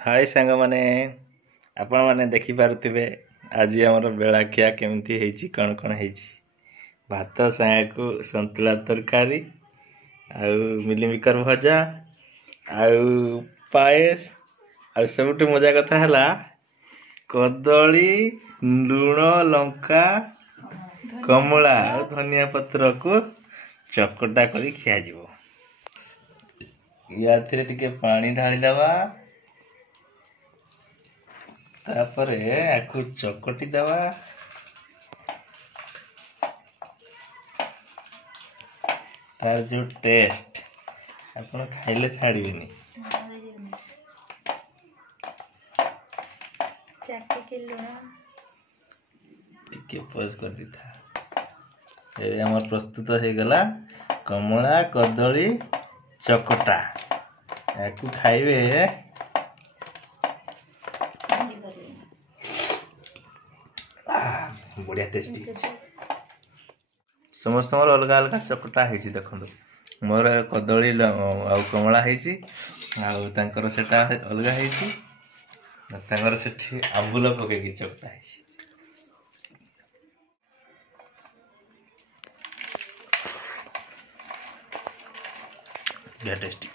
हाय सांग माने आपण माने देखि पारुथिबे आज हमर बेलाखिया केमती हेची कण कण हेची भात सायाकु संतुला तरकारी आउ मिलीमिकर भजा आउ पायस आउ सबुठ मजा कथा हला कदली लुण लंका कमला और धनिया पत्र को चकटा करी खिया जीवो। या थिरे टिके पानी ढाली दवा तापरे आकु चकटी दवा तार जो टेस्ट आपण खाइले छाड़ीबेनी चाटी के लुण टिके पॉज कर दिथा ए हमर प्रस्तुत हो गला कमला कदली चकटा आकु खाइबे बढ़िया टेस्टी समस्त अलग अलग चकटा है देखो मोर कदली आउ कमला है सेटा अलग है सेठी आंबुल पकई चकटा है टेस्टी।